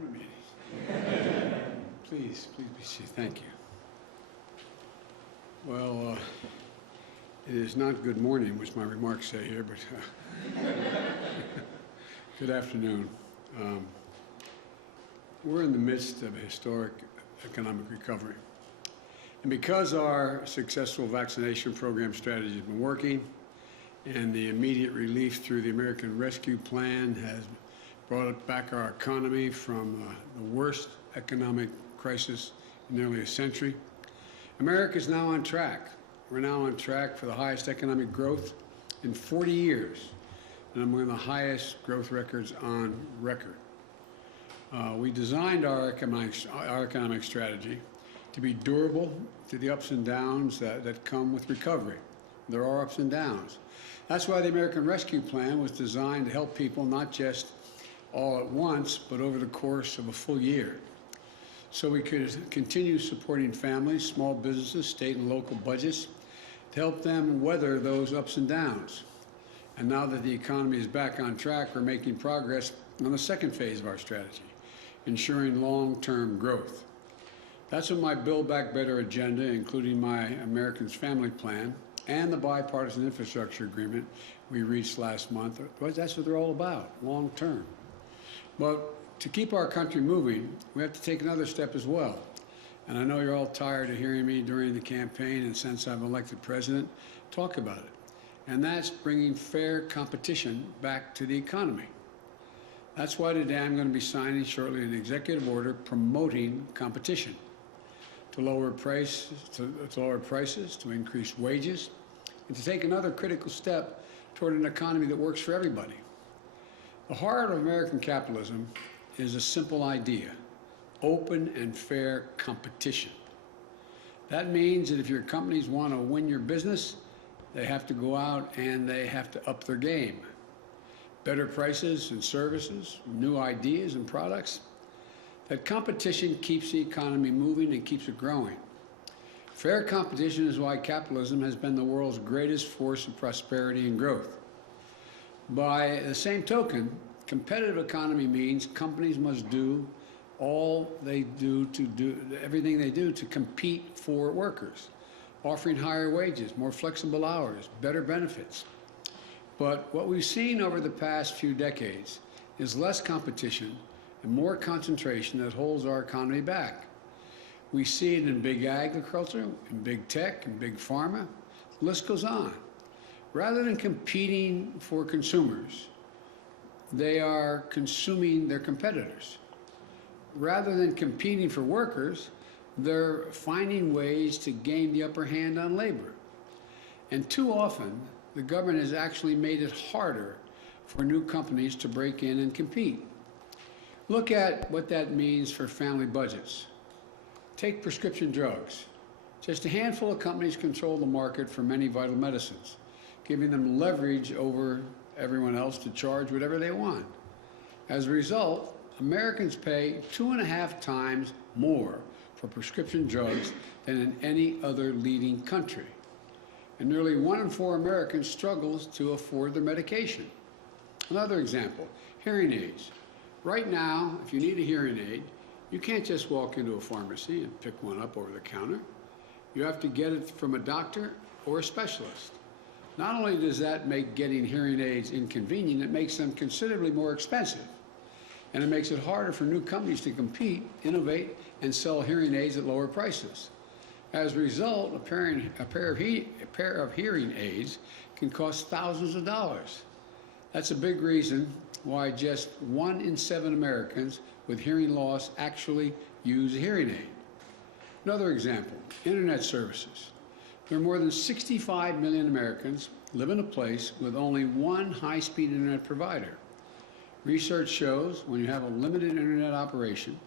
Cabinet meeting. Please be seated. Thank you. Well, it is not good morning, which my remarks say here, but good afternoon. We're in the midst of a historic economic recovery. And because our successful vaccination program strategy has been working, and the immediate relief through the American Rescue Plan has brought back our economy from the worst economic crisis in nearly a century, America is now on track. We're now on track for the highest economic growth in 40 years, and among the highest growth records on record. We designed our economic strategy to be durable to the ups and downs that come with recovery. There are ups and downs. That's why the American Rescue Plan was designed to help people not just all at once, but over the course of a full year. So we could continue supporting families, small businesses, state and local budgets to help them weather those ups and downs. And now that the economy is back on track, we're making progress on the second phase of our strategy, ensuring long-term growth. That's what my Build Back Better agenda, including my Americans Family Plan and the bipartisan infrastructure agreement we reached last month, that's what they're all about, long-term. But to keep our country moving, we have to take another step as well. And I know you're all tired of hearing me during the campaign and since I'm elected president, talk about it. And that's bringing fair competition back to the economy. That's why today I'm going to be signing shortly an executive order promoting competition to lower prices, to increase wages, and to take another critical step toward an economy that works for everybody. The heart of American capitalism is a simple idea: open and fair competition. That means that if your companies want to win your business, they have to go out and they have to up their game. Better prices and services, new ideas and products. That competition keeps the economy moving and keeps it growing. Fair competition is why capitalism has been the world's greatest force of prosperity and growth. By the same token, competitive economy means companies must do everything they do to compete for workers, offering higher wages, more flexible hours, better benefits. But what we've seen over the past few decades is less competition and more concentration that holds our economy back. We see it in big agriculture, in big tech, in big pharma. The list goes on. Rather than competing for consumers, they are consuming their competitors. Rather than competing for workers, they're finding ways to gain the upper hand on labor. And too often, the government has actually made it harder for new companies to break in and compete. Look at what that means for family budgets. Take prescription drugs. Just a handful of companies control the market for many vital medicines, giving them leverage over everyone else to charge whatever they want. As a result, Americans pay 2.5 times more for prescription drugs than in any other leading country. And nearly 1 in 4 Americans struggles to afford their medication. Another example, hearing aids. Right now, if you need a hearing aid, you can't just walk into a pharmacy and pick one up over the counter. You have to get it from a doctor or a specialist. Not only does that make getting hearing aids inconvenient, it makes them considerably more expensive. And it makes it harder for new companies to compete, innovate, and sell hearing aids at lower prices. As a result, a pair of hearing aids can cost thousands of dollars. That's a big reason why just 1 in 7 Americans with hearing loss actually use a hearing aid. Another example, internet services. There are more than 65 million Americans live in a place with only one high-speed internet provider. Research shows when you have a limited internet operation,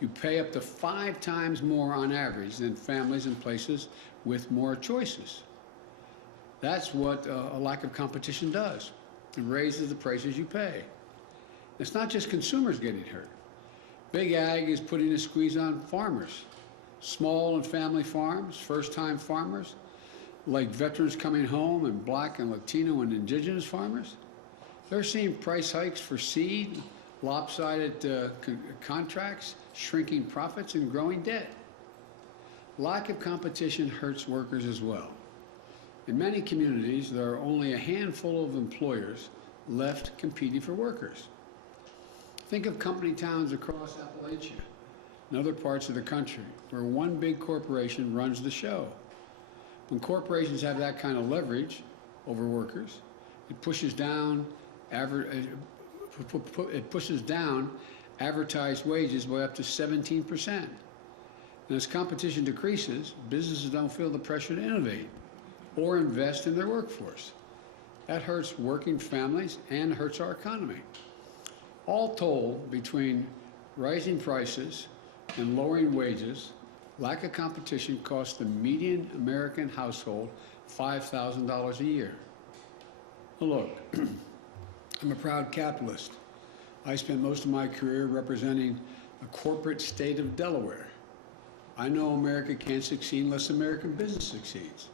you pay up to 5 times more on average than families in places with more choices. That's what a lack of competition does. It raises the prices you pay. It's not just consumers getting hurt. Big ag is putting a squeeze on farmers. Small and family farms, first-time farmers, like veterans coming home and Black and Latino and indigenous farmers, they're seeing price hikes for seed, lopsided contracts, shrinking profits, and growing debt. Lack of competition hurts workers as well. In many communities, there are only a handful of employers left competing for workers. Think of company towns across Appalachia and other parts of the country where one big corporation runs the show. When corporations have that kind of leverage over workers, it pushes down advertised wages by up to 17%. And as competition decreases, businesses don't feel the pressure to innovate or invest in their workforce. That hurts working families and hurts our economy. All told, between rising prices and lowering wages, lack of competition costs the median American household $5,000 a year. Well, look, I'm a proud capitalist. I spent most of my career representing the corporate state of Delaware. I know America can't succeed unless American business succeeds.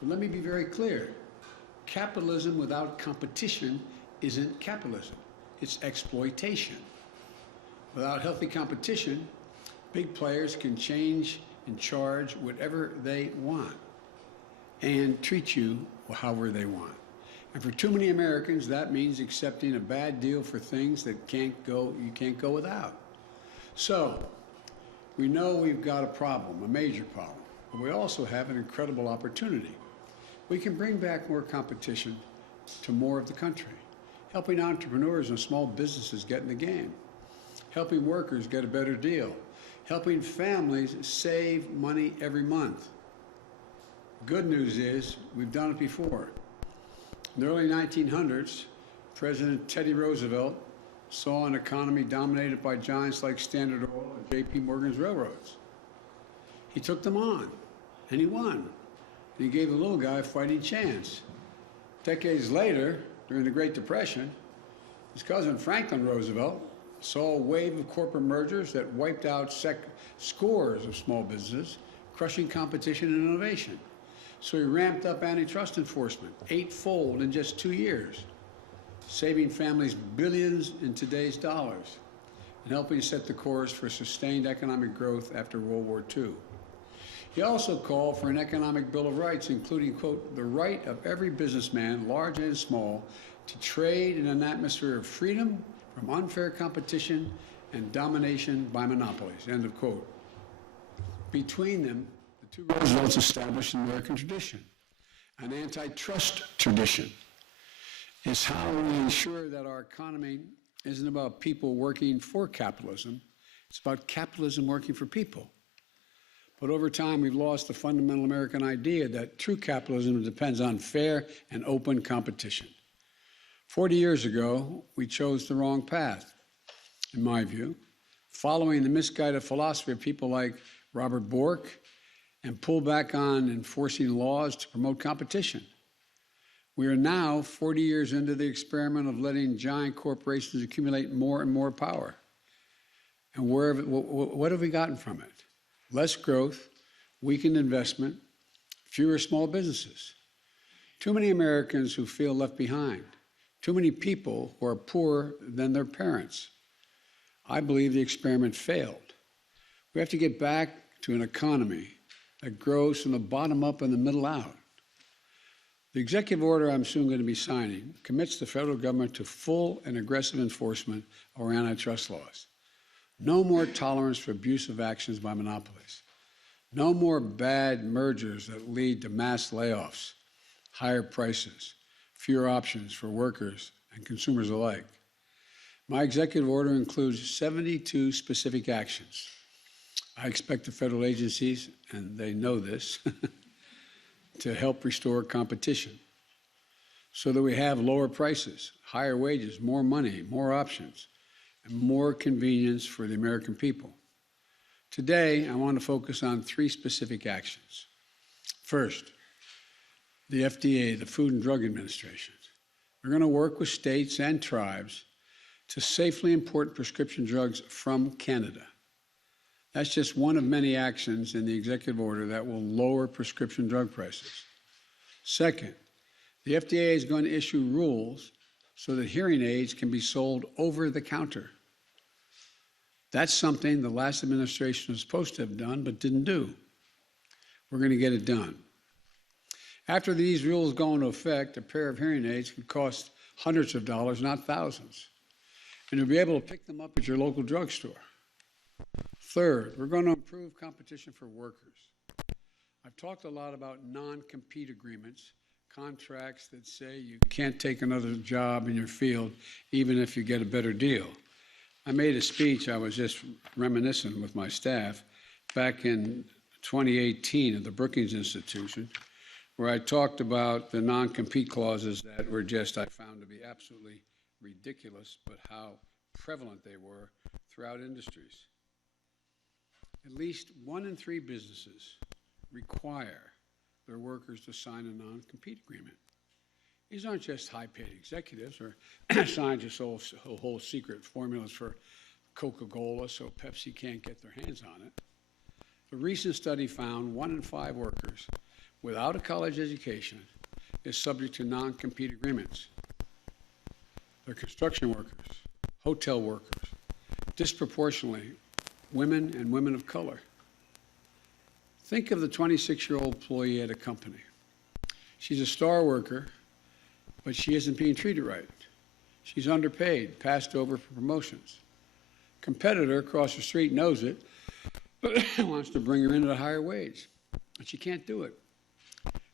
But let me be very clear. Capitalism without competition isn't capitalism. It's exploitation. Without healthy competition, big players can change and charge whatever they want and treat you however they want. And for too many Americans, that means accepting a bad deal for things that you can't go without. So, we know we've got a problem, a major problem, but we also have an incredible opportunity. We can bring back more competition to more of the country, helping entrepreneurs and small businesses get in the game, helping workers get a better deal, helping families save money every month. Good news is we've done it before. In the early 1900s, President Teddy Roosevelt saw an economy dominated by giants like Standard Oil and J.P. Morgan's railroads. He took them on, and he won. And he gave the little guy a fighting chance. Decades later, during the Great Depression, his cousin Franklin Roosevelt saw a wave of corporate mergers that wiped out scores of small businesses, crushing competition and innovation. So he ramped up antitrust enforcement, eightfold in just 2 years, saving families billions in today's dollars and helping set the course for sustained economic growth after World War II. He also called for an economic Bill of Rights, including, quote, the right of every businessman, large and small, to trade in an atmosphere of freedom from unfair competition and domination by monopolies, end of quote. Between them, the two Roosevelts established an American tradition, an antitrust tradition. It's how we ensure that our economy isn't about people working for capitalism, it's about capitalism working for people. But over time, we've lost the fundamental American idea that true capitalism depends on fair and open competition. 40 years ago, we chose the wrong path, in my view, following the misguided philosophy of people like Robert Bork and pulled back on enforcing laws to promote competition. We are now 40 years into the experiment of letting giant corporations accumulate more and more power. And what have we gotten from it? Less growth, weakened investment, fewer small businesses. Too many Americans who feel left behind. Too many people who are poorer than their parents. I believe the experiment failed. We have to get back to an economy that grows from the bottom up and the middle out. The executive order I'm soon going to be signing commits the federal government to full and aggressive enforcement of our antitrust laws. No more tolerance for abusive actions by monopolies. No more bad mergers that lead to mass layoffs, higher prices, fewer options for workers and consumers alike. My executive order includes 72 specific actions. I expect the federal agencies, and they know this, to help restore competition so that we have lower prices, higher wages, more money, more options, and more convenience for the American people. Today, I want to focus on 3 specific actions. First, the FDA, the Food and Drug Administration. We're going to work with states and tribes to safely import prescription drugs from Canada. That's just one of many actions in the executive order that will lower prescription drug prices. Second, the FDA is going to issue rules so that hearing aids can be sold over the counter. That's something the last administration was supposed to have done but didn't do. We're going to get it done. After these rules go into effect, a pair of hearing aids could cost hundreds of dollars, not thousands. And you'll be able to pick them up at your local drugstore. Third, we're going to improve competition for workers. I've talked a lot about non-compete agreements, contracts that say you can't take another job in your field even if you get a better deal. I made a speech, I was just reminiscent with my staff, back in 2018 at the Brookings Institution, where I talked about the non-compete clauses that were just, I found to be absolutely ridiculous, but how prevalent they were throughout industries. At least 1 in 3 businesses require their workers to sign a non-compete agreement. These aren't just high-paid executives or scientists who hold secret formulas for Coca-Cola so Pepsi can't get their hands on it. A recent study found 1 in 5 workers without a college education is subject to non-compete agreements. They're construction workers, hotel workers, disproportionately women and women of color. Think of the 26-year-old employee at a company. She's a star worker, but she isn't being treated right. She's underpaid, passed over for promotions. Competitor across the street knows it, but wants to bring her in at a higher wage, but she can't do it.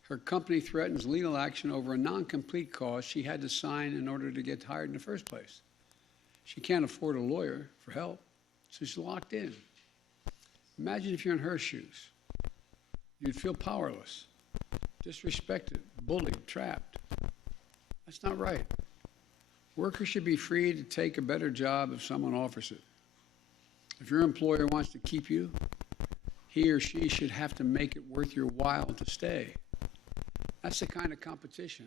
Her company threatens legal action over a non-compete clause she had to sign in order to get hired in the first place. She can't afford a lawyer for help, so she's locked in. Imagine if you're in her shoes. You'd feel powerless, disrespected, bullied, trapped. That's not right. Workers should be free to take a better job if someone offers it. If your employer wants to keep you, he or she should have to make it worth your while to stay. That's the kind of competition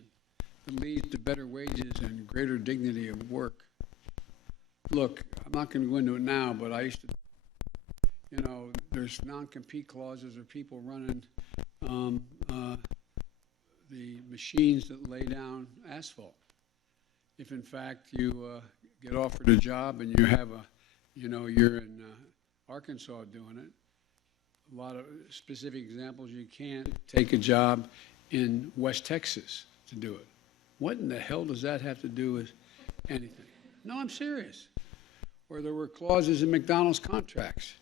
that leads to better wages and greater dignity of work. Look, I'm not going to go into it now, but I used to, there's non-compete clauses or people running the machines that lay down asphalt. If in fact you get offered a job and you have you're in Arkansas doing it, a lot of specific examples, you can't take a job in West Texas to do it. What in the hell does that have to do with anything? No, I'm serious. Or there were clauses in McDonald's contracts.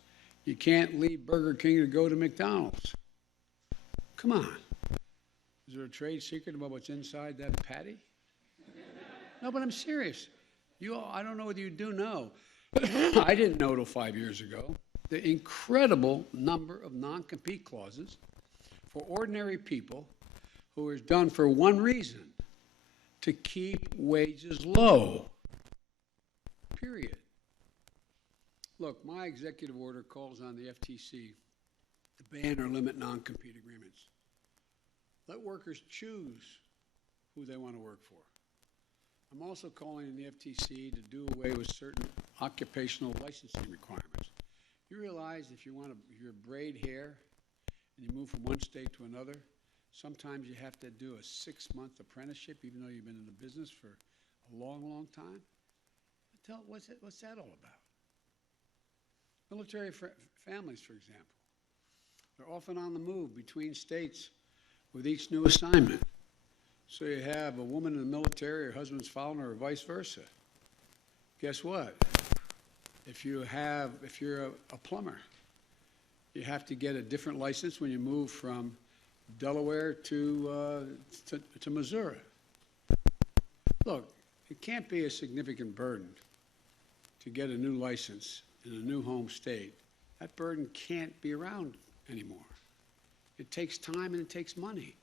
You can't leave Burger King to go to McDonald's. Come on. Is there a trade secret about what's inside that patty? No, but I'm serious. I don't know whether you do know. I didn't know till 5 years ago the incredible number of non-compete clauses for ordinary people who is done for one reason, to keep wages low, period. Look, my executive order calls on the FTC to ban or limit non-compete agreements. Let workers choose who they want to work for. I'm also calling on the FTC to do away with certain occupational licensing requirements. You realize if you braid hair and you move from one state to another, sometimes you have to do a 6-month apprenticeship, even though you've been in the business for a long, long time. What's that all about? Military families, for example, they're often on the move between states with each new assignment. So you have a woman in the military, her husband's following her, or vice versa. Guess what? If you're a plumber, you have to get a different license when you move from Delaware to Missouri. Look, it can't be a significant burden to get a new license in a new home state. That burden can't be around anymore. It takes time and it takes money.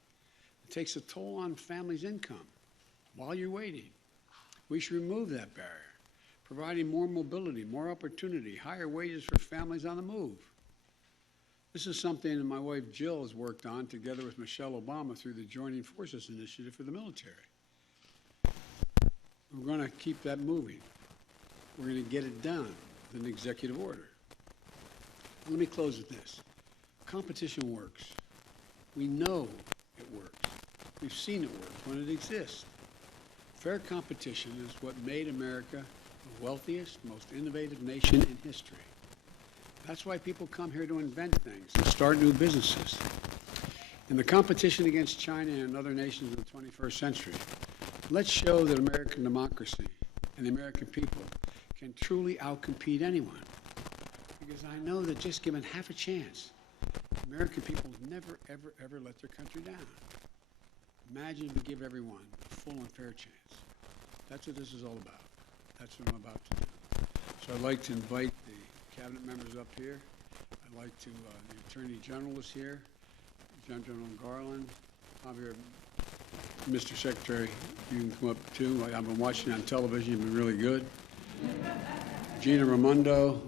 It takes a toll on families' income while you're waiting. We should remove that barrier, providing more mobility, more opportunity, higher wages for families on the move. This is something that my wife Jill has worked on together with Michelle Obama through the Joining Forces Initiative for the military. We're going to keep that moving. We're going to get it done with an executive order. Let me close with this. Competition works. We know it works. We've seen it work when it exists. Fair competition is what made America the wealthiest, most innovative nation in history. That's why people come here to invent things and start new businesses. In the competition against China and other nations of the 21st century, let's show that American democracy and the American people can truly outcompete anyone. Because I know that just given half a chance, American people never, ever, ever let their country down. Imagine if we give everyone a full and fair chance. That's what this is all about. That's what I'm about to do. So I'd like to invite the cabinet members up here. I'd like to, the Attorney General is here, General Garland, Javier, Mr. Secretary, you can come up too. I've been watching on television, you've been really good. Gina Raimondo,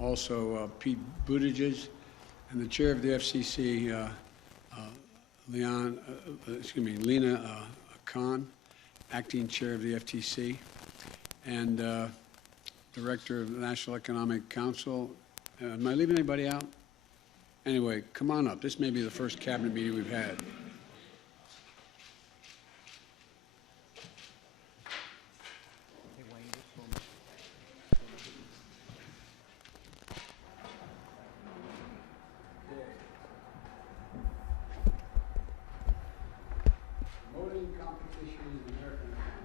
also Pete Buttigieg, and the chair of the FCC, Lena Khan, acting chair of the FTC, and director of the National Economic Council. Am I leaving anybody out? Anyway, come on up. This may be the first cabinet meeting we've had. Promoting competition in the American economy.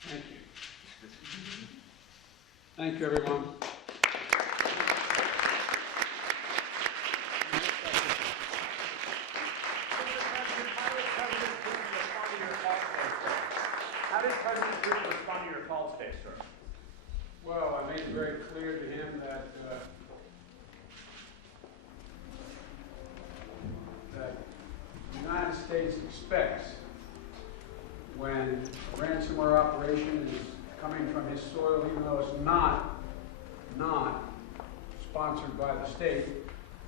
Thank you. Thank you, everyone. How did President Putin respond to your call today, sir? Well, I made it very clear to him that the United States expects when a ransomware operation is coming from his soil, even though it's not sponsored by the state,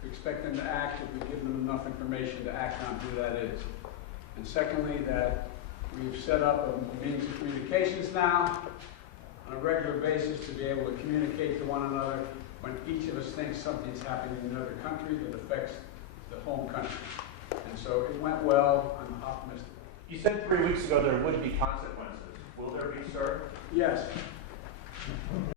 we expect them to act if we give them enough information to act on who that is. And secondly, that we've set up a means of communications now on a regular basis to be able to communicate to one another when each of us thinks something's happening in another country that affects the home country. And so it went well. I'm optimistic. You said 3 weeks ago there would be consequences. Will there be, sir? Yes.